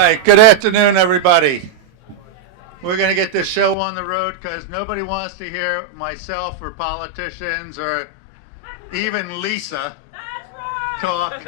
right, good afternoon, everybody. We're going to get this show on the road because nobody wants to hear myself or politicians or even Lisa talk.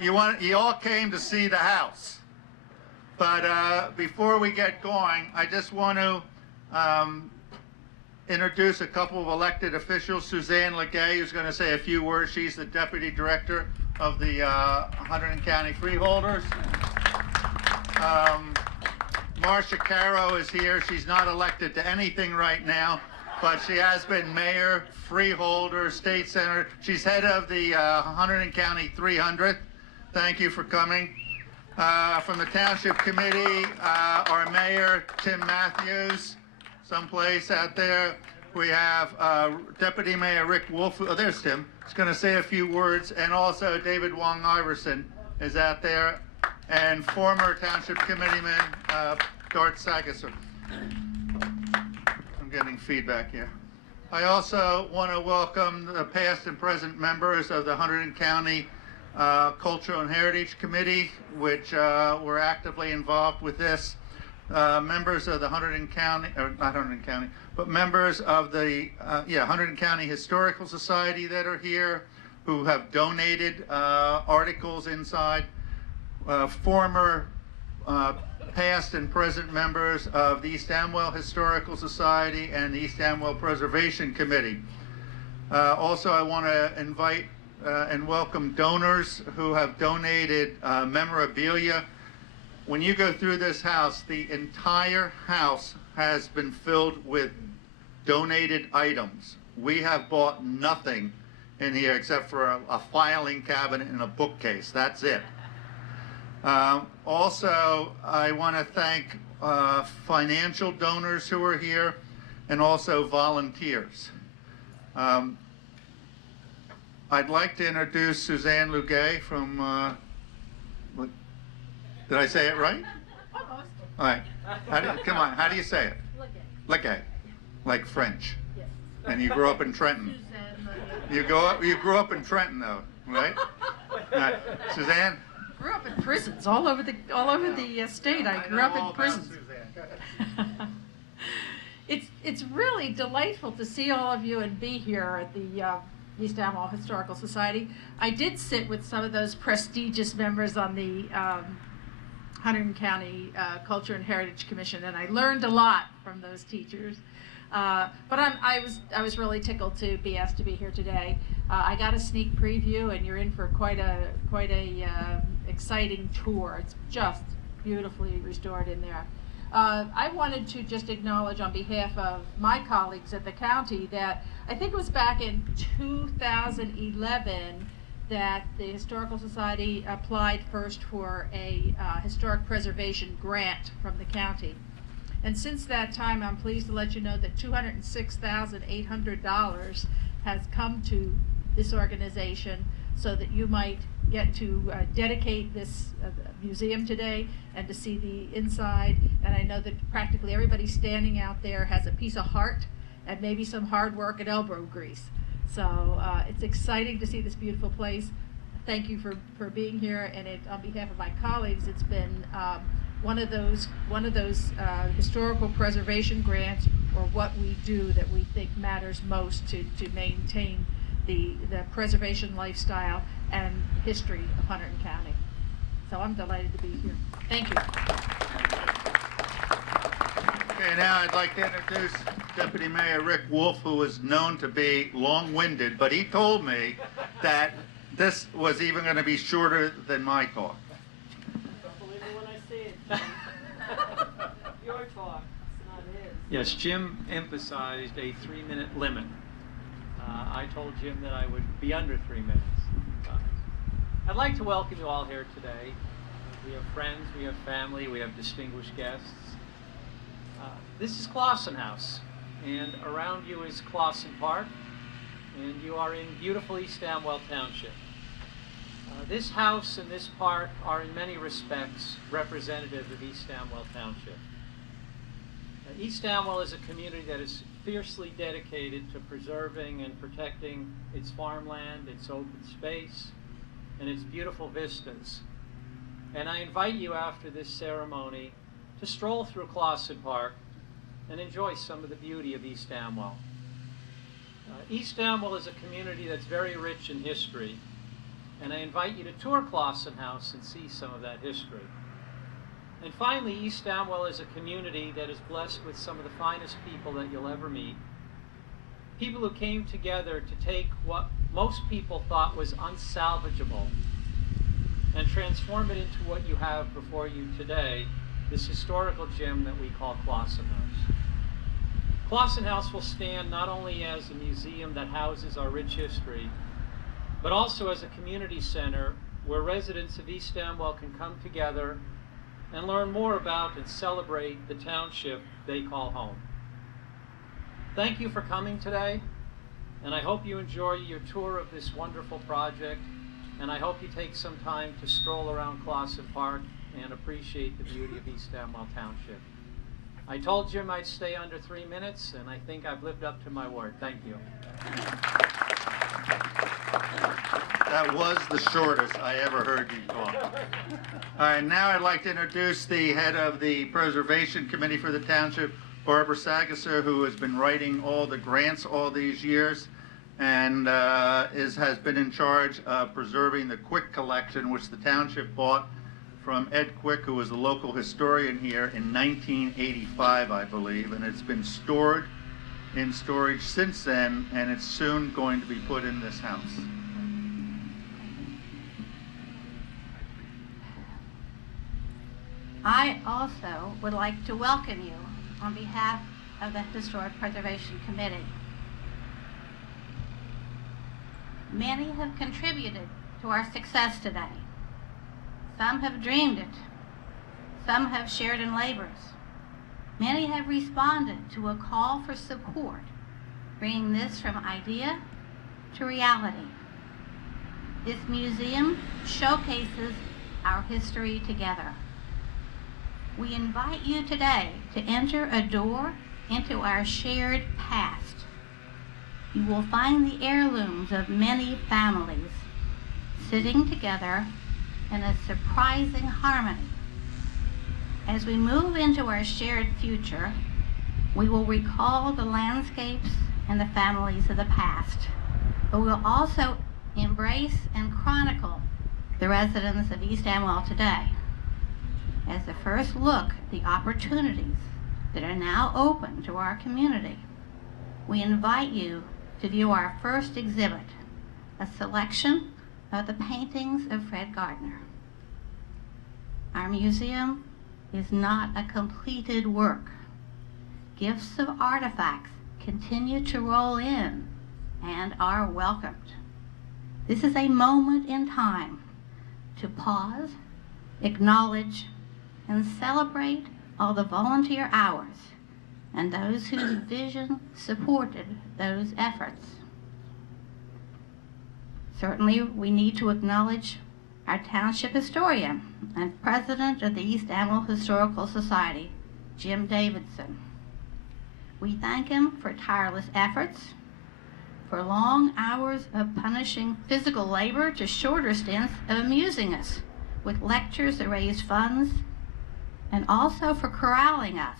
You all came to see the house. But before we get going, I just want to introduce a couple of elected officials. Suzanne Legay, who's going to say a few words. She's the Deputy Director of the Hunterdon County Freeholders. Marcia Caro is here. She's not elected to anything right now, but she has been mayor, freeholder, state senator. She's head of the Hunterdon County 300th. Thank you for coming. From the Township Committee, our mayor, Tim Matthews, someplace out there. We have Deputy Mayor Rick Wolf. Oh, there's Tim. He's going to say a few words. And also David Wong Iverson is out there. And former Township Committeeman Dart Sagasser. I'm getting feedback here. I also want to welcome the past and present members of the Hunterdon County Cultural and Heritage Committee, which were actively involved with this. Members of the Hunterdon County, or not Hunterdon County, but members of the Hunterdon County Historical Society that are here, who have donated articles inside. Former past and present members of the East Amwell Historical Society and the East Amwell Preservation Committee. Also, I want to invite and welcome donors who have donated memorabilia. When you go through this house, the entire house has been filled with donated items. We have bought nothing in here except for a filing cabinet and a bookcase. That's it. Also, I want to thank financial donors who are here and also volunteers. I'd like to introduce Suzanne Legay from, did I say it right? Almost. All right. Come on, how do you say it? Legay. Legay, like French. Yes. And you grew up in Trenton. Suzanne You grew up in Trenton, though, right? All right. Suzanne? grew up in prisons all over the state. I grew up in prisons. It's really delightful to see all of you and be here at the East Amwell Historical Society. I did sit with some of those prestigious members on the Hunterdon County Culture and Heritage Commission, and I learned a lot from those teachers. But I was really tickled to be asked to be here today. I got a sneak preview, and you're in for quite a exciting tour. It's just beautifully restored in there. I wanted to just acknowledge on behalf of my colleagues at the county that I think it was back in 2011 that the Historical Society applied first for a historic preservation grant from the county. And since that time, I'm pleased to let you know that $206,800 has come to this organization so that you might get to dedicate this museum today and to see the inside. And I know that practically everybody standing out there has a piece of heart and maybe some hard work and elbow grease. So it's exciting to see this beautiful place. Thank you for being here, and on behalf of my colleagues, it's been one of those historical preservation grants, or what we do that we think matters most to maintain the preservation lifestyle and history of Hunterdon County. So I'm delighted to be here. Thank you. Okay, now I'd like to introduce Deputy Mayor Rick Wolf, who is known to be long-winded, but he told me that this was even going to be shorter than my talk. Don't believe it when I see it. Your talk, it's not his. Yes, Jim emphasized a 3-minute limit. I told Jim that I would be under 3 minutes. I'd like to welcome you all here today. We have friends, we have family, we have distinguished guests. This is Clawson House, and around you is Clawson Park, and you are in beautiful East Amwell Township. This house and this park are in many respects representative of East Amwell Township. East Amwell is a community that is fiercely dedicated to preserving and protecting its farmland, its open space, and its beautiful vistas. And I invite you after this ceremony to stroll through Clawson Park and enjoy some of the beauty of East Amwell. East Amwell is a community that's very rich in history, and I invite you to tour Clawson House and see some of that history. And finally, East Amwell is a community that is blessed with some of the finest people that you'll ever meet. People who came together to take what most people thought was unsalvageable and transform it into what you have before you today, this historical gem that we call Clawson House. Clawson House will stand not only as a museum that houses our rich history, but also as a community center where residents of East Amwell can come together and learn more about and celebrate the township they call home. Thank you for coming today, and I hope you enjoy your tour of this wonderful project, and I hope you take some time to stroll around Clawson Park and appreciate the beauty of East Amwell Township. I told Jim I'd stay under 3 minutes, and I think I've lived up to my word. Thank you. That was the shortest I ever heard you talk. All right, now I'd like to introduce the head of the Preservation Committee for the Township, Barbara Sagasser, who has been writing all the grants all these years and has been in charge of preserving the Quick collection, which the township bought from Ed Quick, who was the local historian here in 1985, I believe, and it's been stored in storage since then, and it's soon going to be put in this house. I also would like to welcome you on behalf of the Historic Preservation Committee. Many have contributed to our success today. Some have dreamed it. Some have shared in labors. Many have responded to a call for support, bringing this from idea to reality. This museum showcases our history together. We invite you today to enter a door into our shared past. You will find the heirlooms of many families sitting together in a surprising harmony. As we move into our shared future, we will recall the landscapes and the families of the past, but we'll also embrace and chronicle the residents of East Amwell today. As the first look at the opportunities that are now open to our community, we invite you to view our first exhibit, a selection of the paintings of Fred Gardner. Our museum is not a completed work. Gifts of artifacts continue to roll in and are welcomed. This is a moment in time to pause, acknowledge, and celebrate all the volunteer hours and those whose vision supported those efforts. Certainly, we need to acknowledge our township historian and president of the East Amwell Historical Society, Jim Davidson. We thank him for tireless efforts, for long hours of punishing physical labor to shorter stints of amusing us with lectures that raised funds, and also for corralling us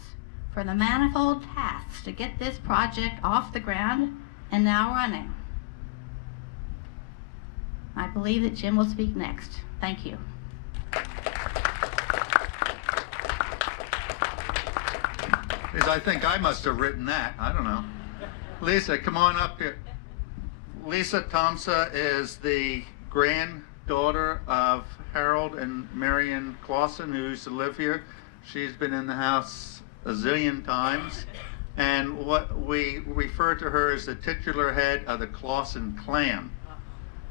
for the manifold tasks to get this project off the ground and now running. I believe that Jim will speak next. Thank you. I think I must have written that. I don't know. Lisa, come on up here. Lisa Thompson is the granddaughter of Harold and Marion Clawson, who used to live here. She's been in the house a zillion times, and what we refer to her as the titular head of the Clawson clan,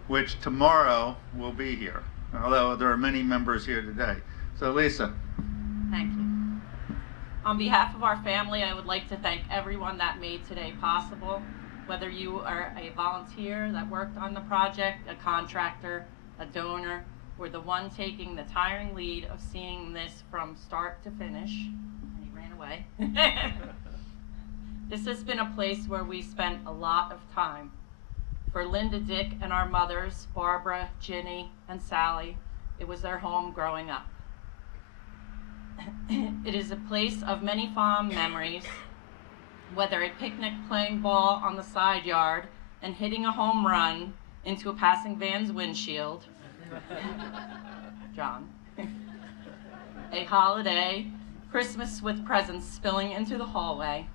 which tomorrow will be here, although there are many members here today. So Lisa. Thank you. On behalf of our family, I would like to thank everyone that made today possible, whether you are a volunteer that worked on the project, a contractor, a donor, or the one taking the tiring lead of seeing this from start to finish. And he ran away. This has been a place where we spent a lot of time. For Linda, Dick, and our mothers, Barbara, Ginny, and Sally, it was their home growing up. It is a place of many fond memories, whether a picnic playing ball on the side yard and hitting a home run into a passing van's windshield, John, a holiday, Christmas with presents spilling into the hallway,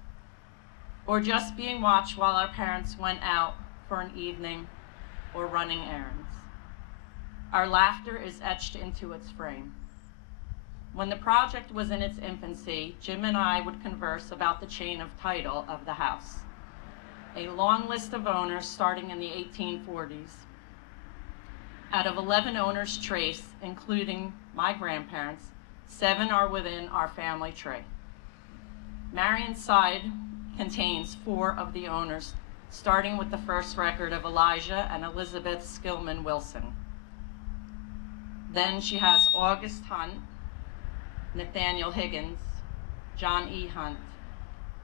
or just being watched while our parents went out for an evening or running errands. Our laughter is etched into its frame. When the project was in its infancy, Jim and I would converse about the chain of title of the house. A long list of owners starting in the 1840s. Out of 11 owners traced, including my grandparents, 7 are within our family tree. Marion's side contains 4 of the owners, starting with the first record of Elijah and Elizabeth Skillman Wilson. Then she has August Hunt, Nathaniel Higgins, John E. Hunt.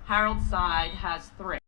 Harold's side has 3.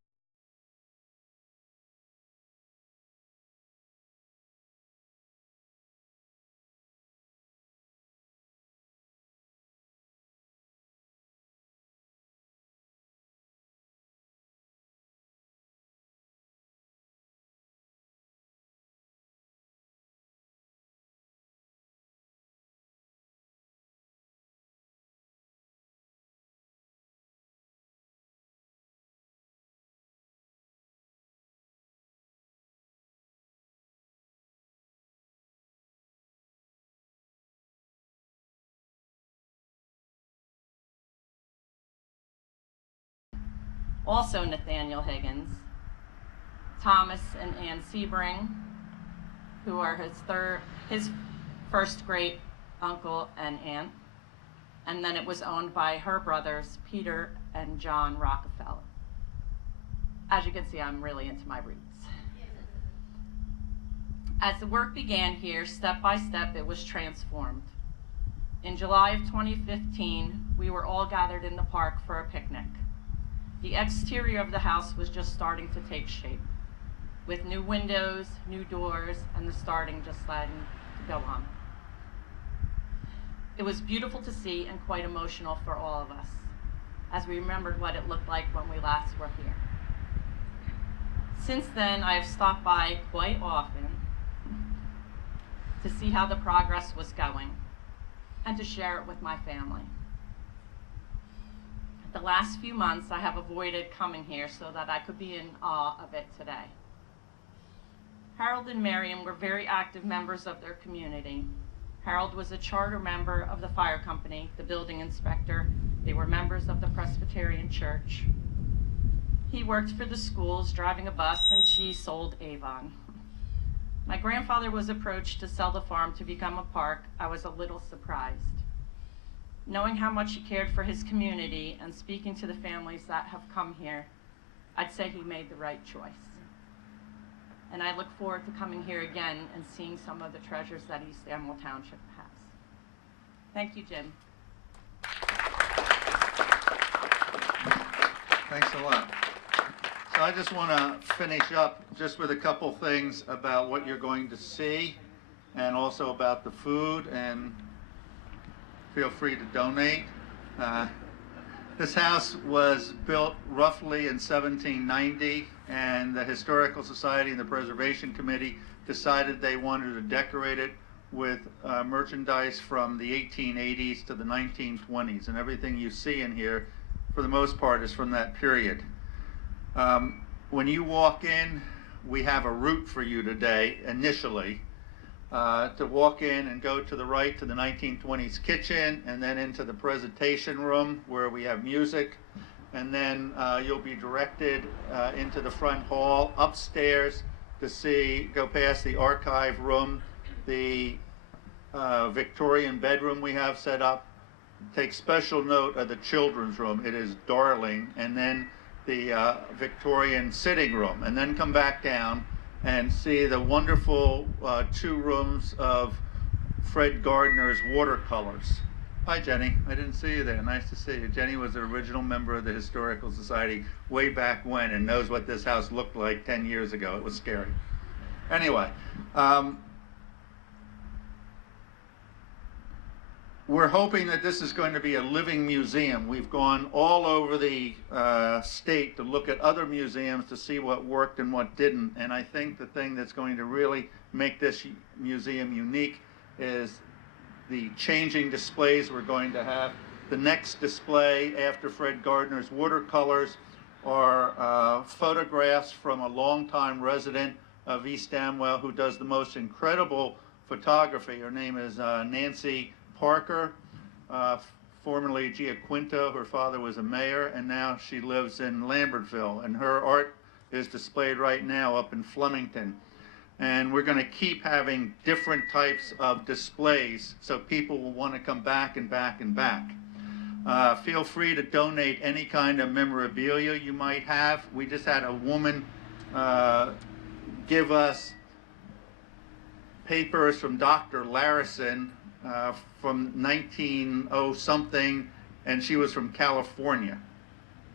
Also Nathaniel Higgins, Thomas and Ann Sebring, who are his first great uncle and aunt, and then it was owned by her brothers, Peter and John Rockefeller. As you can see, I'm really into my roots. As the work began here, step by step, it was transformed. In July of 2015, we were all gathered in the park for a picnic. The exterior of the house was just starting to take shape, with new windows, new doors, and the starting just starting to go on. It was beautiful to see and quite emotional for all of us, as we remembered what it looked like when we last were here. Since then, I have stopped by quite often to see how the progress was going and to share it with my family. The last few months, I have avoided coming here so that I could be in awe of it today. Harold and Miriam were very active members of their community. Harold was a charter member of the fire company, the building inspector. They were members of the Presbyterian Church. He worked for the schools, driving a bus, and she sold Avon. My grandfather was approached to sell the farm to become a park. I was a little surprised. Knowing how much he cared for his community and speaking to the families that have come here, I'd say he made the right choice. And I look forward to coming here again and seeing some of the treasures that East Amwell Township has. Thank you, Jim. Thanks a lot. So I just want to finish up just with a couple things about what you're going to see and also about the food, and feel free to donate. This house was built roughly in 1790, and the Historical Society and the Preservation Committee decided they wanted to decorate it with merchandise from the 1880s to the 1920s, and everything you see in here, for the most part, is from that period. When you walk in, we have a route for you today, initially, to walk in and go to the right to the 1920s kitchen, and then into the presentation room where we have music, and then you'll be directed into the front hall upstairs to go past the archive room, the Victorian bedroom we have set up. Take special note of the children's room. It is darling. And then the Victorian sitting room, and then come back down and see the wonderful 2 rooms of Fred Gardner's watercolors. Hi, Jenny. I didn't see you there. Nice to see you. Jenny was the original member of the Historical Society way back when and knows what this house looked like 10 years ago. It was scary. Anyway, we're hoping that this is going to be a living museum. We've gone all over the state to look at other museums to see what worked and what didn't. And I think the thing that's going to really make this museum unique is the changing displays we're going to have. The next display after Fred Gardner's watercolors are photographs from a longtime resident of East Amwell who does the most incredible photography. Her name is Nancy Parker, formerly Giaquinto. Her father was a mayor, and now she lives in Lambertville. And her art is displayed right now up in Flemington. And we're going to keep having different types of displays so people will want to come back and back and back. Feel free to donate any kind of memorabilia you might have. We just had a woman give us papers from Dr. Larison from 1900-something, and she was from California.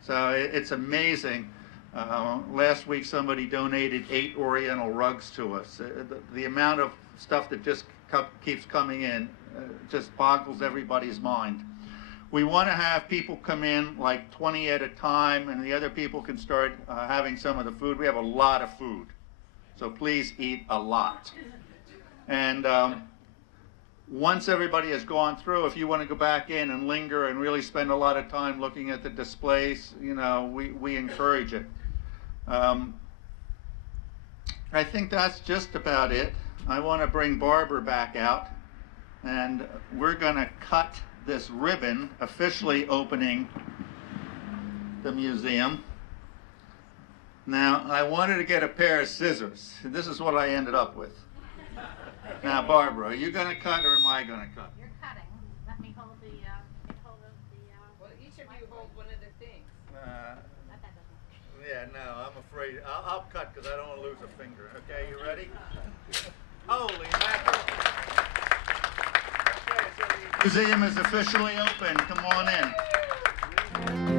So it's amazing. Last week somebody donated 8 Oriental rugs to us. The amount of stuff that just keeps coming in just boggles everybody's mind. We want to have people come in like 20 at a time, and the other people can start having some of the food. We have a lot of food, so please eat a lot. And once everybody has gone through, if you want to go back in and linger and really spend a lot of time looking at the displays, you know, we encourage it. I think that's just about it. I want to bring Barbara back out, and we're going to cut this ribbon, officially opening the museum. Now, I wanted to get a pair of scissors. This is what I ended up with. Now, Barbara, are you going to cut or am I going to cut? You're cutting. Let me hold the, Well, each of you hold one of the things. Yeah, no, I'm afraid. I'll cut because I don't want to lose a finger. Okay, you ready? Holy mackerel. Okay, so the museum is officially open. Come on in.